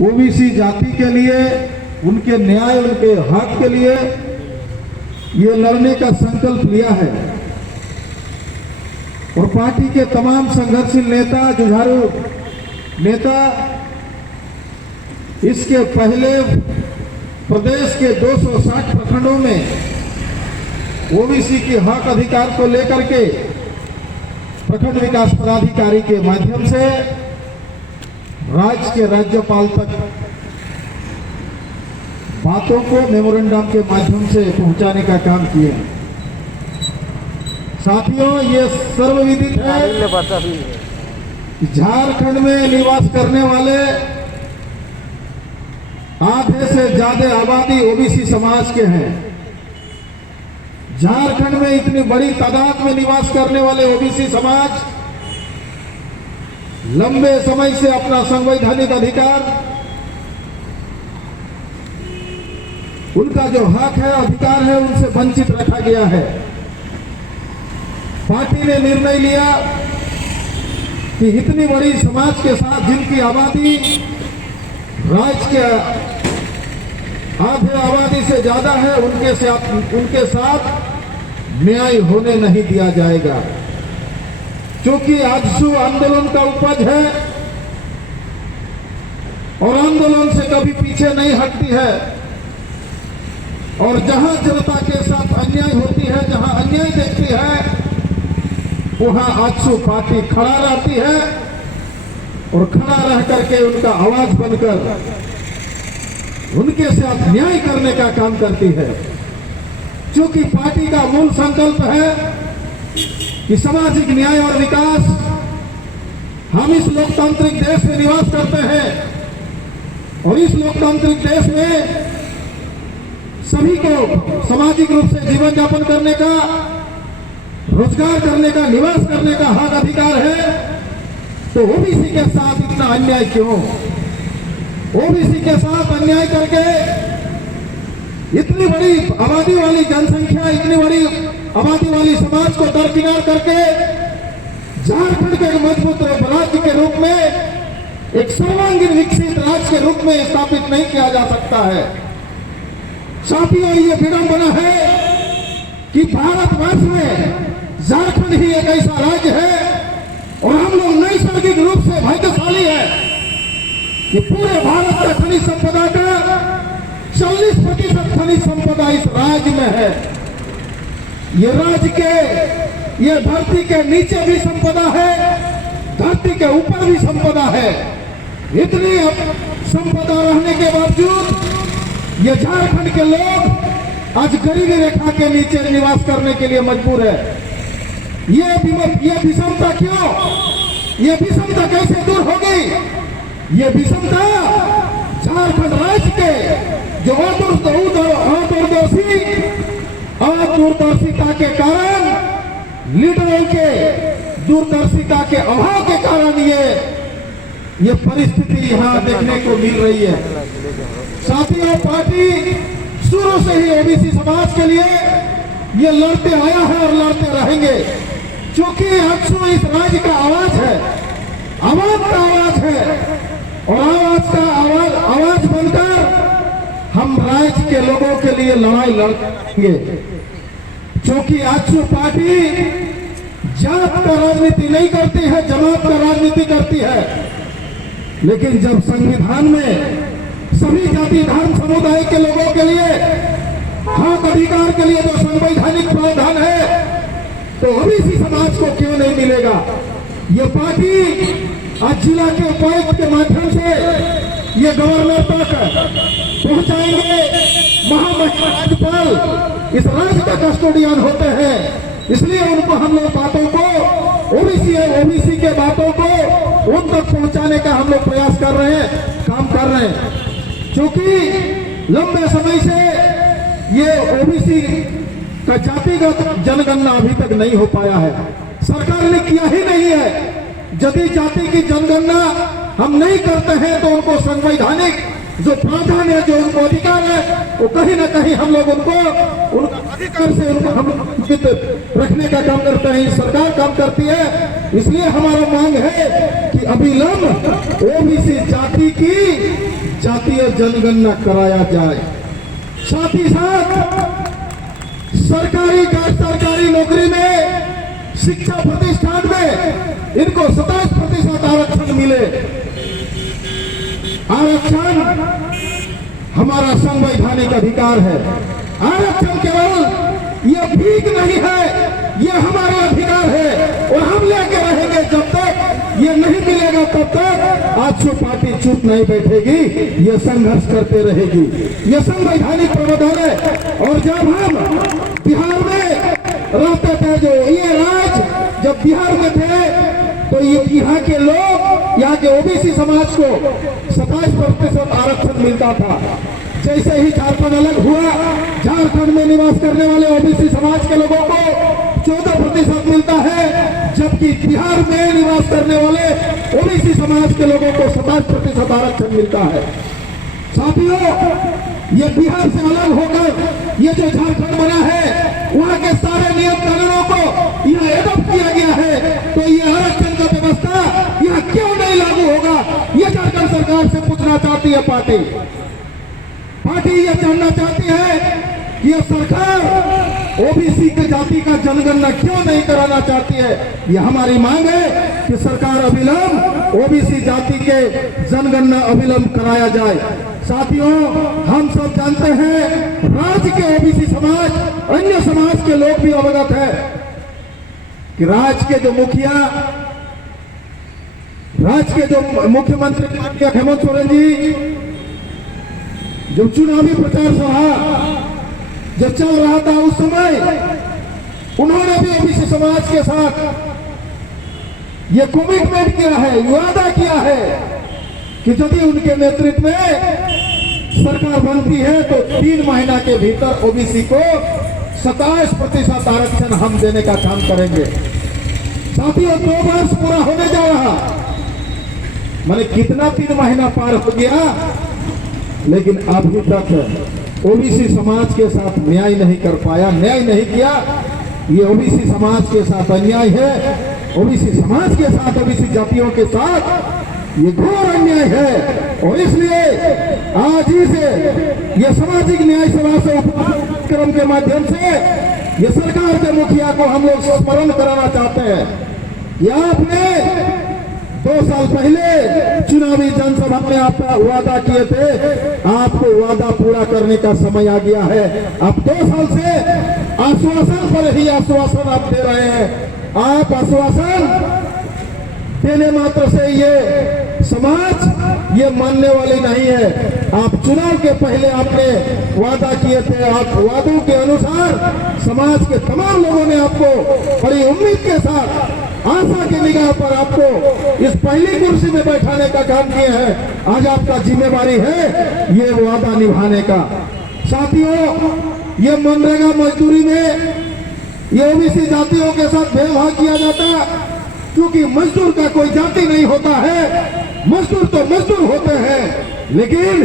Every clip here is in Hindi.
ओबीसी जाति के लिए, उनके न्याय, उनके हक के लिए ये लड़ने का संकल्प लिया है। और पार्टी के तमाम संघर्षशील नेता, जुझारू नेता इसके पहले प्रदेश के 260 प्रखंडों में ओबीसी के हक अधिकार को लेकर के प्रखंड विकास पदाधिकारी के माध्यम से राज्य के राज्यपाल तक बातों को मेमोरेंडम के माध्यम से पहुंचाने का काम किए। साथियों, ये सर्वविदित है कि झारखंड में निवास करने वाले आधे से ज्यादा आबादी ओबीसी समाज के हैं। झारखंड में इतनी बड़ी तादाद में निवास करने वाले ओबीसी समाज लंबे समय से अपना संवैधानिक अधिकार, उनका जो हक है, अधिकार है, उनसे वंचित रखा गया है। पार्टी ने निर्णय लिया कि इतनी बड़ी समाज के साथ, जिनकी आबादी राज्य के आधे आबादी से ज्यादा है, उनके साथ न्याय होने नहीं दिया जाएगा। क्योंकि आजसू आंदोलन का उपज है और आंदोलन से कभी पीछे नहीं हटती है। और जहां जनता के साथ अन्याय होती है, जहां अन्याय देखती है, वहां आजसू पार्टी खड़ा रहती है और खड़ा रह करके उनका आवाज बनकर उनके साथ न्याय करने का काम करती है। क्योंकि पार्टी का मूल संकल्प है कि सामाजिक न्याय और विकास। हम इस लोकतांत्रिक देश में निवास करते हैं और इस लोकतांत्रिक देश में सभी को सामाजिक रूप से जीवन यापन करने का, रोजगार करने का, निवास करने का हक अधिकार है। तो ओबीसी के साथ इतना अन्याय क्यों? ओबीसी के साथ अन्याय करके इतनी बड़ी आबादी वाली जनसंख्या, इतनी बड़ी आबादी वाली समाज को दरकिनार करके झारखंड के मजबूत राज्य के रूप में, एक सर्वांगीण विकसित राज्य के रूप में स्थापित नहीं किया जा सकता है। साथियों, ये विडंबना है कि भारतवर्ष में झारखंड ही एक ऐसा राज्य है और हम लोग नैसर्गिक रूप से भाग्यशाली है कि पूरे भारत का खनिज संपदा का 40% खनिज संपदा इस राज्य में है। ये राज्य के, ये धरती के नीचे भी संपदा है, धरती के ऊपर भी संपदा है। इतनी संपदा रहने के बावजूद ये झारखंड के लोग आज गरीबी रेखा के नीचे निवास करने के लिए मजबूर है। ये विषमता क्यों? ये विषमता कैसे दूर होगी? ये विषमता झारखंड राज्य के जो दूरदर्शिता के कारण, लीडरों के दूरदर्शिता के अभाव के कारण ये परिस्थिति यहाँ देखने को मिल रही है। साथियों, पार्टी शुरू से ही ओबीसी समाज के लिए ये लड़ते आया है और लड़ते रहेंगे। क्योंकि अक्सर इस राज्य का आवाज है, आवाज का आवाज है और आवाज बनकर हम राज्य के लोगों के लिए लड़ाई लड़ेंगे। क्योंकि आजसू पार्टी जात का राजनीति नहीं करती है, जमात का राजनीति करती है। लेकिन जब संविधान में सभी जाति धर्म समुदाय के लोगों के लिए हक अधिकार के लिए जो संवैधानिक प्रावधान है, तो ओबीसी समाज को क्यों नहीं मिलेगा? ये पार्टी आज जिला के उपायुक्त के माध्यम से ये गवर्नर तक पहुंचाएंगे। महाराज्यपाल इस राज्य का कस्टोडियन होते हैं, इसलिए उनको हम लोग बातों को, ओबीसी के बातों को उन तक पहुंचाने का हम लोग प्रयास कर रहे हैं, काम कर रहे हैं। क्योंकि लंबे समय से ये ओबीसी का जातिगत जनगणना अभी तक नहीं हो पाया है, सरकार ने किया ही नहीं है। यदि जाति की जनगणना हम नहीं करते हैं तो उनको संवैधानिक जो प्रावधान है, जो उनको अधिकार है, वो कहीं ना कहीं हम लोग उनका अधिकार से उनको हम रखने का काम करते हैं, सरकार काम करती है। इसलिए हमारा मांग है कि कि अविलंब ओबीसी जाति की जातीय जनगणना कराया जाए। साथ ही साथ सरकारी गैर सरकारी नौकरी में, शिक्षा प्रतिष्ठान में इनको 27% आरक्षण मिले। आरक्षण हमारा संवैधानिक अधिकार है। आरक्षण केवल यह भीख नहीं है, यह हमारा अधिकार है और हम लेके रहेंगे। जब तक ये नहीं मिलेगा तब तक आजसू पार्टी चुप नहीं बैठेगी, ये संघर्ष करते रहेगी। ये संवैधानिक प्रावधान है। और जब हम बिहार में रहते थे, जो ये राज जब बिहार में थे, तो ये यहाँ के लोग, यहाँ के ओबीसी समाज को 27% आरक्षण मिलता था। जैसे ही झारखंड अलग हुआ, झारखंड में निवास करने वाले ओबीसी समाज के लोगों को 14% मिलता है, जबकि बिहार में निवास करने वाले ओबीसी समाज के लोगों को 27% आरक्षण मिलता है। साथियों, ये बिहार से अलग होकर ये जो झारखंड बना है, वहाँ के सारे नियम कानूनों को यहाँ एडॉप्ट किया गया है। तो ये आरक्षण का व्यवस्था यहाँ क्यों नहीं लागू होगा, ये झारखंड सरकार से पूछना चाहती है पार्टी। ये जानना चाहती है कि ये सरकार ओबीसी के जाति का जनगणना क्यों नहीं कराना चाहती है। ये हमारी मांग है कि सरकार अविलंब ओबीसी जाति के जनगणना अविलंब कराया जाए। साथियों, हम सब जानते हैं, राज्य के ओबीसी समाज, अन्य समाज के लोग भी अवगत है कि राज्य के जो मुखिया, राज्य के जो मुख्यमंत्री हेमंत सोरेन जी, जो चुनावी प्रचार सभा जब चल रहा था उस समय उन्होंने भी ओबीसी समाज के साथ ये कमिटमेंट किया है, वादा किया है कि यदि उनके नेतृत्व में सरकार बनती है तो 3 महीना के भीतर ओबीसी को 27% आरक्षण हम देने का काम करेंगे। साथियों, 2 वर्ष पूरा होने जा रहा, मैंने कितना 3 महीना पार हो गया, लेकिन अभी तक ओबीसी समाज के साथ न्याय नहीं कर पाया, न्याय नहीं किया। ये ओबीसी समाज के साथ अन्याय है, ओबीसी समाज के साथ, ओबीसी जातियों के साथ ये घोर अन्याय है। और इसलिए आज ही से ये सामाजिक न्याय सभा से उपक्रम के माध्यम से ये सरकार के मुखिया को हम लोग स्मरण कराना चाहते हैं कि आपने 2 साल पहले चुनावी जनसभा में आप वादा किए थे, आपको वादा पूरा करने का समय आ गया है। अब 2 साल से आश्वासन पर ही आश्वासन आप दे रहे हैं। आप आश्वासन देने मात्र से ये समाज ये मानने वाली नहीं है। आप चुनाव के पहले आपने वादा किए थे, आप वादों के अनुसार समाज के तमाम लोगों ने आपको बड़ी उम्मीद के साथ, आशा की निगाह पर आपको इस पहली कुर्सी में बैठाने का काम किए हैं। आज आपका जिम्मेवारी है ये वादा निभाने का। साथियों, ये मनरेगा मजदूरी में ये ओबीसी जातियों के साथ भेदभाव किया जाता, क्योंकि मजदूर का कोई जाति नहीं होता है, मजदूर तो मजदूर होते हैं। लेकिन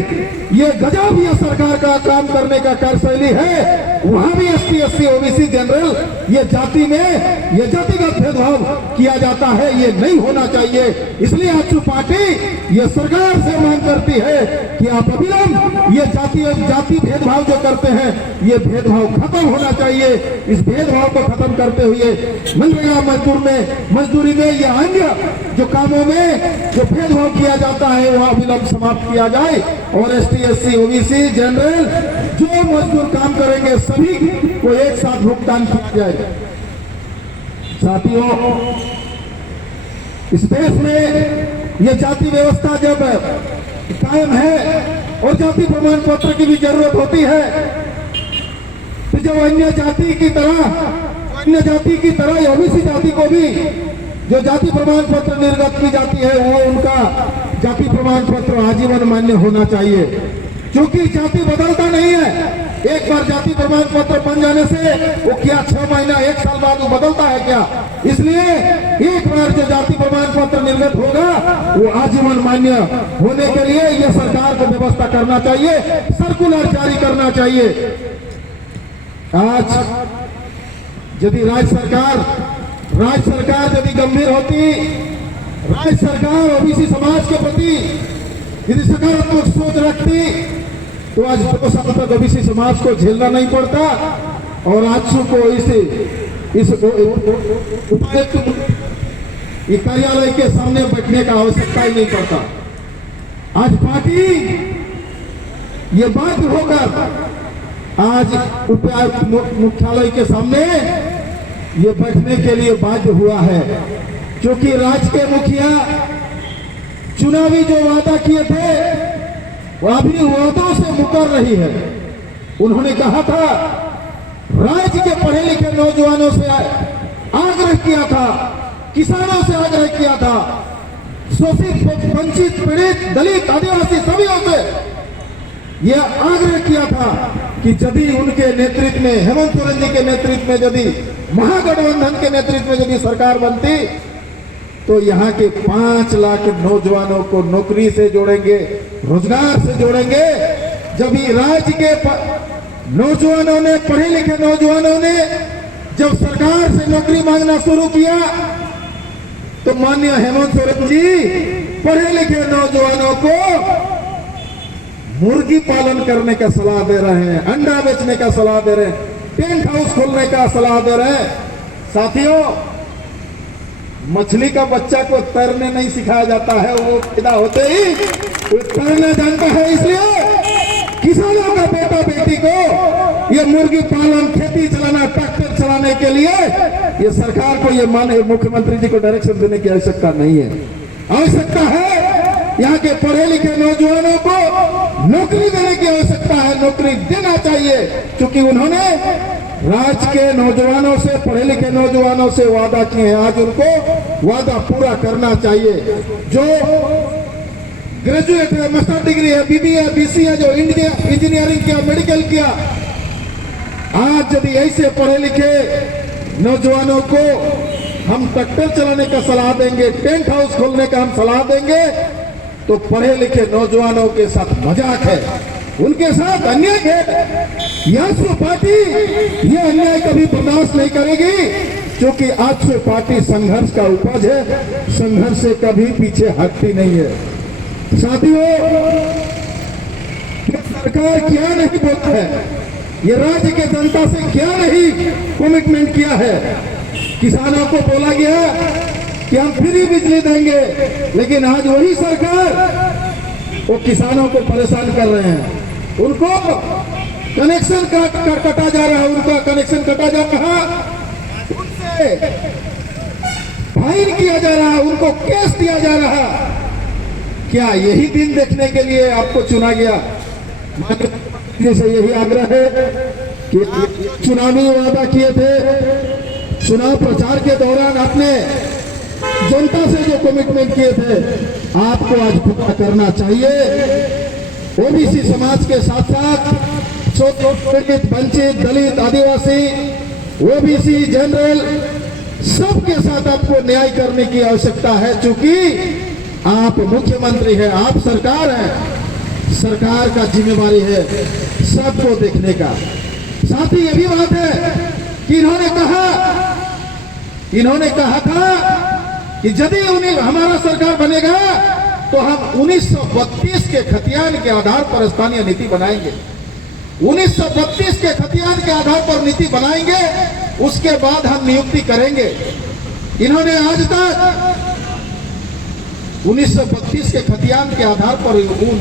ये गजब ये सरकार का काम करने का कार्यशैली है। वहां भी एसटी, एससी, ओबीसी, जनरल ये जाति में ये जातिगत भेदभाव किया जाता है, ये नहीं होना चाहिए। इसलिए आजसू पार्टी ये सरकार से मांग करती है कि आप अविलंब ये जाति भेदभाव जो करते हैं, ये भेदभाव खत्म होना चाहिए। इस भेदभाव को खत्म करते हुए मनरेगा मजदूरी में या अन्य जो कामों में जो भेदभाव किया जाता है वह अविलंब समाप्त किया जाए और एसटी, एससी, ओबीसी, जनरल जो मजदूर काम करेंगे सभी को एक साथ भुगतान किया जाए। साथियों, इस देश में यह जाति व्यवस्था जब कायम है और जाति प्रमाण पत्र की भी जरूरत होती है, तो जब अन्य जाति की तरह ओबीसी जाति को भी जो जाति प्रमाण पत्र निर्गत की जाती है, वो उनका जाति प्रमाण पत्र आजीवन मान्य होना चाहिए। क्योंकि जाति बदलता नहीं है। एक बार जाति प्रमाण पत्र बन जाने से वो क्या 6 महीना 1 साल बाद वो बदलता है क्या? इसलिए एक बार जो जाति प्रमाण पत्र निर्गत होगा वो आजीवन मान्य होने के लिए यह सरकार को व्यवस्था करना चाहिए, सर्कुलर जारी करना चाहिए। आज यदि राज्य सरकार यदि गंभीर होती, आज सरकार ओबीसी समाज के प्रति यदि सकारात्मक सोच रखती तो आज 2 साल तक ओबीसी समाज को झेलना नहीं पड़ता और आजसू को इस उपायुक्त कार्यालय के सामने बैठने का आवश्यकता ही नहीं पड़ता। आज पार्टी ये बाध्य होकर आज उपायुक्त मुख्यालय के सामने ये बैठने के लिए बाध्य हुआ है, क्योंकि राज्य के मुखिया चुनावी जो वादा किए थे वो अभी वादों से मुकर रही है। उन्होंने कहा था, राज्य के पढ़े लिखे नौजवानों से आग्रह किया था, किसानों से आग्रह किया था, शोषित वंचित पीड़ित दलित आदिवासी सभी से यह आग्रह किया था कि यदि उनके नेतृत्व में, हेमंत सोरेन जी के नेतृत्व में, यदि महागठबंधन के नेतृत्व में यदि सरकार बनती तो यहाँ के 5 लाख नौजवानों को नौकरी से जोड़ेंगे, रोजगार से जोड़ेंगे। जब ये राज्य के नौजवानों ने, पढ़े लिखे नौजवानों ने जब सरकार से नौकरी मांगना शुरू किया तो माननीय हेमंत सोरेन जी पढ़े लिखे नौजवानों को मुर्गी पालन करने का सलाह दे रहे हैं, अंडा बेचने का सलाह दे रहे हैं, टेंट हाउस खोलने का सलाह दे रहे हैं। साथियों, मछली का बच्चा को तैरने नहीं सिखाया जाता है, वो पैदा होते ही वो तैरना जानता है। इसलिए किसानों का बेटा बेटी को ये मुर्गी पालन, खेती चलाना, ट्रैक्टर चलाने के लिए ये सरकार को, ये माननीय मुख्यमंत्री जी को डायरेक्शन देने की आवश्यकता नहीं है। आवश्यकता है यहाँ के पढ़े लिखे नौजवानों को नौकरी देने की आवश्यकता है, नौकरी देना चाहिए, क्योंकि उन्होंने राज्य के नौजवानों से, पढ़े लिखे नौजवानों से वादा किए हैं। आज उनको वादा पूरा करना चाहिए। जो ग्रेजुएट है, मास्टर डिग्री है, बीबीए, बीसीए, जो इंजीनियरिंग किया, मेडिकल किया, आज यदि ऐसे पढ़े लिखे नौजवानों को हम ट्रैक्टर चलाने का सलाह देंगे, टेंट हाउस खोलने का हम सलाह देंगे, तो पढ़े लिखे नौजवानों के साथ मजाक है, उनके साथ अन्याय है। आजसू पार्टी यह अन्याय कभी बर्दाश्त नहीं करेगी, क्योंकि आजसू पार्टी संघर्ष का उपज है, संघर्ष से कभी पीछे हटती नहीं है। साथियों, सरकार क्या नहीं बोलता है, ये राज्य के जनता से क्या नहीं कमिटमेंट किया है। किसानों को बोला गया कि हम फ्री बिजली देंगे, लेकिन आज वही सरकार वो किसानों को परेशान कर रहे हैं। उनको कनेक्शन कटा जा रहा है, उनका कनेक्शन कटा जा रहा है, उनसे फाइन किया जा रहा है, उनको केस दिया जा रहा है। क्या यही दिन देखने के लिए आपको चुना गया? से यही आग्रह है कि चुनावी वादा किए थे, चुनाव प्रचार के दौरान आपने जनता से जो कमिटमेंट किए थे आपको आज पूरा करना चाहिए। ओबीसी समाज के साथ साथ शोषित, वंचित, दलित, आदिवासी, ओबीसी, जनरल, सबके साथ आपको न्याय करने की आवश्यकता है, क्योंकि आप मुख्यमंत्री हैं, आप सरकार हैं, सरकार का जिम्मेवारी है सबको देखने का। साथ ही ये भी बात है कि इन्होंने कहा था कि यदि उन्हें हमारा सरकार बनेगा तो हम 1932 के खतियान के आधार पर स्थानीय नीति बनाएंगे। 1932 के खतियान के आधार पर नीति बनाएंगे, उसके बाद हम नियुक्ति करेंगे। इन्होंने आज तक 1932 के खतियान के आधार पर वो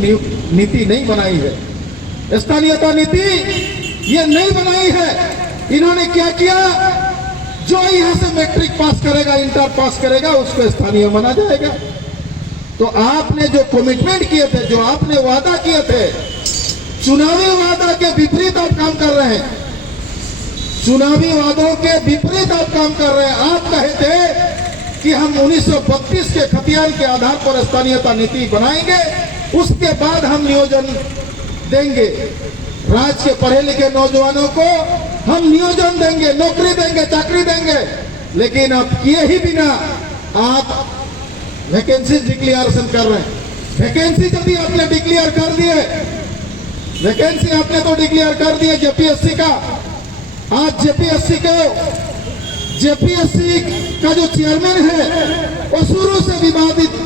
नीति नहीं बनाई है, स्थानीयता नीति ये नहीं बनाई है। इन्होंने क्या किया, जो यहां से मैट्रिक पास करेगा, इंटर पास करेगा, उसको स्थानीय माना जाएगा। तो आपने जो कमिटमेंट किए थे, जो आपने वादा किए थे, चुनावी वादा के विपरीत आप काम कर रहे हैं। चुनावी वादों के विपरीत आप काम कर रहे हैं। आप कहे थे कि हम 1932 के खतियान के आधार पर स्थानीयता नीति बनाएंगे, उसके बाद हम नियोजन देंगे। राज्य के पढ़े लिखे नौजवानों को हम नियोजन देंगे, नौकरी देंगे, चाकरी देंगे। लेकिन अब किए ही बिना आप वैकेंसी डिक्लेरेशन कर रहे हैं। वैकेंसी यदि आपने डिक्लेयर कर दिए, वैकेंसी आपने तो डिक्लेयर कर दिए जेपीएससी का। आज जेपीएससी को जेपीएससी का जो चेयरमैन है वो शुरू से विवादित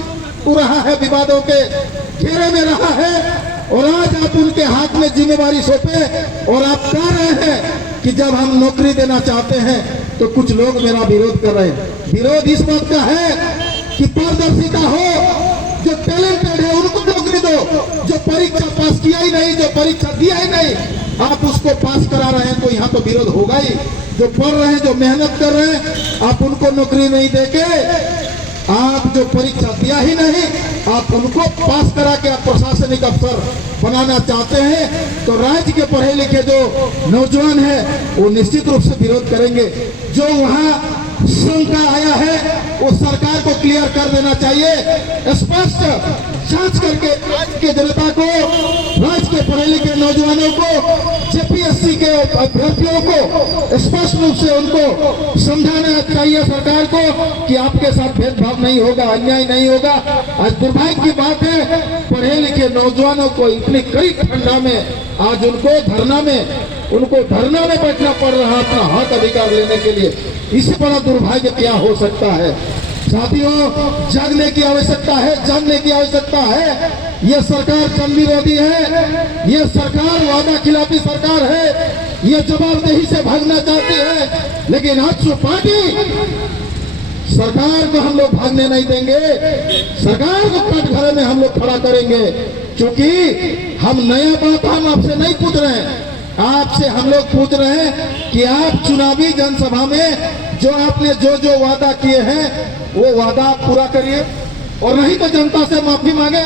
रहा है, विवादों के घेरे में रहा है, और आज आप उनके हाथ में जिम्मेवारी सौंपे और आप कह रहे हैं कि जब हम नौकरी देना चाहते हैं तो कुछ लोग मेरा विरोध कर रहे हैं। विरोध इस बात का है कि पारदर्शिता हो, जो टैलेंटेड है उनको नौकरी दो, जो परीक्षा पास किया ही नहीं, जो परीक्षा दिया ही नहीं, आप उसको पास करा रहे हैं तो यहाँ तो विरोध होगा ही। जो पढ़ रहे हैं, जो मेहनत कर रहे हैं, आप उनको नौकरी नहीं देके आप जो परीक्षा दिया ही नहीं, आप उनको पास करा के आप प्रशासनिक अफसर बनाना चाहते हैं, तो राज्य के पढ़े लिखे जो नौजवान हैं वो निश्चित रूप से विरोध करेंगे। जो वहाँ शंका आया है वो सरकार को क्लियर कर देना चाहिए, स्पष्ट जांच करके राज्य के जनता को, राज्य के पढ़े लिखे नौजवानों को, जेपीएससी के अभ्यर्थियों को स्पष्ट रूप से उनको समझाना चाहिए सरकार को कि आपके साथ भेदभाव नहीं होगा, अन्याय नहीं होगा। आज दुर्भाग्य की बात है, पढ़े लिखे नौजवानों को इतनी कड़ी ठंडा में आज उनको धरना में बैठना पड़ रहा है अपना हक अधिकार लेने के लिए। इससे बड़ा दुर्भाग्य क्या हो सकता है? साथियों, जागने की आवश्यकता है, जानने की आवश्यकता है। ये सरकार जन विरोधी है, ये सरकार वादा खिलाफी सरकार है, ये जवाबदेही से भागना चाहती है। लेकिन आजसू पार्टी सरकार को हम लोग भागने नहीं देंगे, सरकार को कटघरे में हम लोग खड़ा करेंगे, क्योंकि हम नया बात हम आपसे नहीं पूछ रहे हैं, आपसे हम लोग पूछ रहे हैं कि आप चुनावी जनसभा में जो आपने जो वादा किए हैं वो वादा आप पूरा करिए, और नहीं तो जनता से माफी मांगे।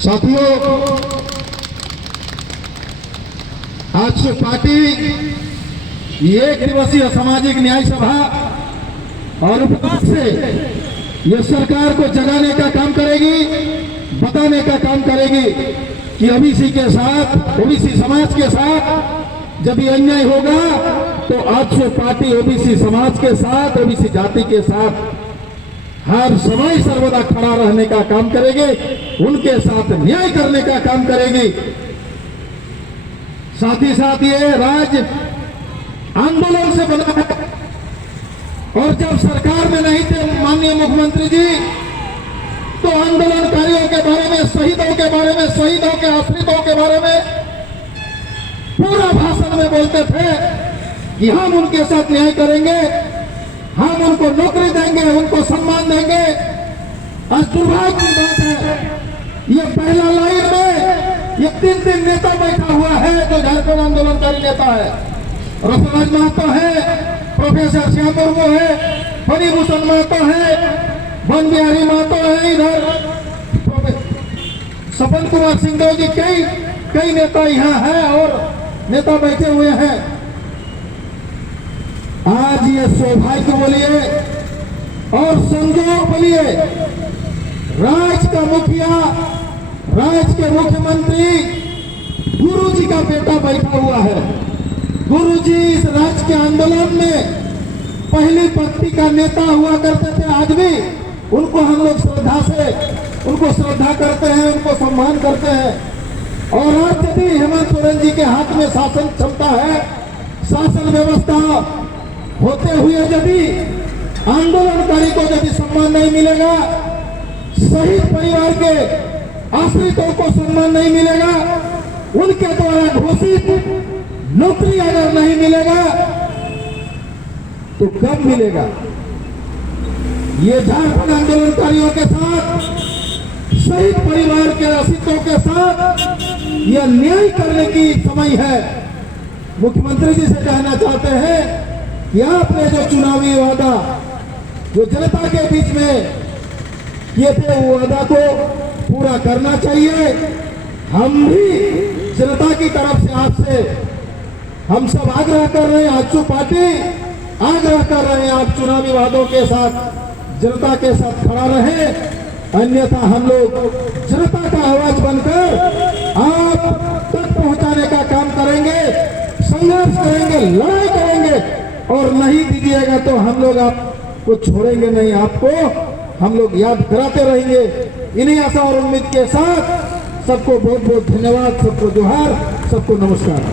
साथियों, आज से पार्टी एक दिवसीय सामाजिक न्याय सभा और उपवास से यह सरकार को जगाने का काम करेगी, बताने का काम करेगी कि ओबीसी के साथ, ओबीसी समाज के साथ जब ये अन्याय होगा तो आज से पार्टी ओबीसी समाज के साथ, ओबीसी जाति के साथ हर समय सर्वदा खड़ा रहने का काम करेगी, उनके साथ न्याय करने का काम करेगी। साथ ही साथ ये राज्य आंदोलन से बना है, और जब सरकार में नहीं थे माननीय मुख्यमंत्री जी, तो आंदोलनकारियों के बारे में, शहीदों के बारे में, शहीदों के आश्रितों के बारे में पूरा भाषण में बोलते थे कि हम उनके साथ न्याय करेंगे, हम उनको नौकरी देंगे, उनको सम्मान देंगे। आज दुर्भाग्य की बात है, ये पहला लाइन में ये 3 नेता बैठा हुआ है जो झारखंड आंदोलनकारी नेता है। रसराज महतो है, प्रोफेसर श्याम मुर्मू है, फणिभूषण महतो है, वन बिहारी महतो है, इधर सपन कुमार सिंह जी, कई नेता यहाँ है और नेता बैठे हुए हैं। आज ये सौभाग्य बोलिए और संजोग बोलिए, राज्य का मुखिया, राज्य के मुख्यमंत्री गुरुजी का बेटा बैठा हुआ है। गुरुजी इस राज्य के आंदोलन में पहली पंक्ति का नेता हुआ करते थे। आज भी उनको हम लोग श्रद्धा करते हैं, उनको सम्मान करते हैं। और आज यदि हेमंत सोरेन जी के हाथ में शासन क्षमता है, शासन व्यवस्था होते हुए यदि आंदोलनकारी को यदि सम्मान नहीं मिलेगा, शहीद परिवार के आश्रितों को सम्मान नहीं मिलेगा, उनके द्वारा घोषित नौकरी अगर नहीं मिलेगा तो कब मिलेगा? ये झारखंड आंदोलनकारियों के साथ, शहीद परिवार के आश्रितों के साथ यह न्याय करने की समय है। मुख्यमंत्री जी से कहना चाहते हैं कि आपने जो चुनावी वादा जो जनता के बीच में किए थे, वो वादा को पूरा करना चाहिए। हम भी जनता की तरफ से आपसे हम सब आग्रह कर रहे हैं, आजसू पार्टी आग्रह कर रहे हैं, आप चुनावी वादों के साथ जनता के साथ खड़ा रहे, अन्यथा हम लोग जनता का आवाज बनकर आप तक पहुंचाने का काम करेंगे, संघर्ष करेंगे, लड़ाई करेंगे, और नहीं दीजिएगा तो हम लोग आपको छोड़ेंगे नहीं, आपको हम लोग याद कराते रहेंगे। इन्हीं आशा और उम्मीद के साथ सबको बहुत बहुत धन्यवाद, सबको जोहार, सबको नमस्कार।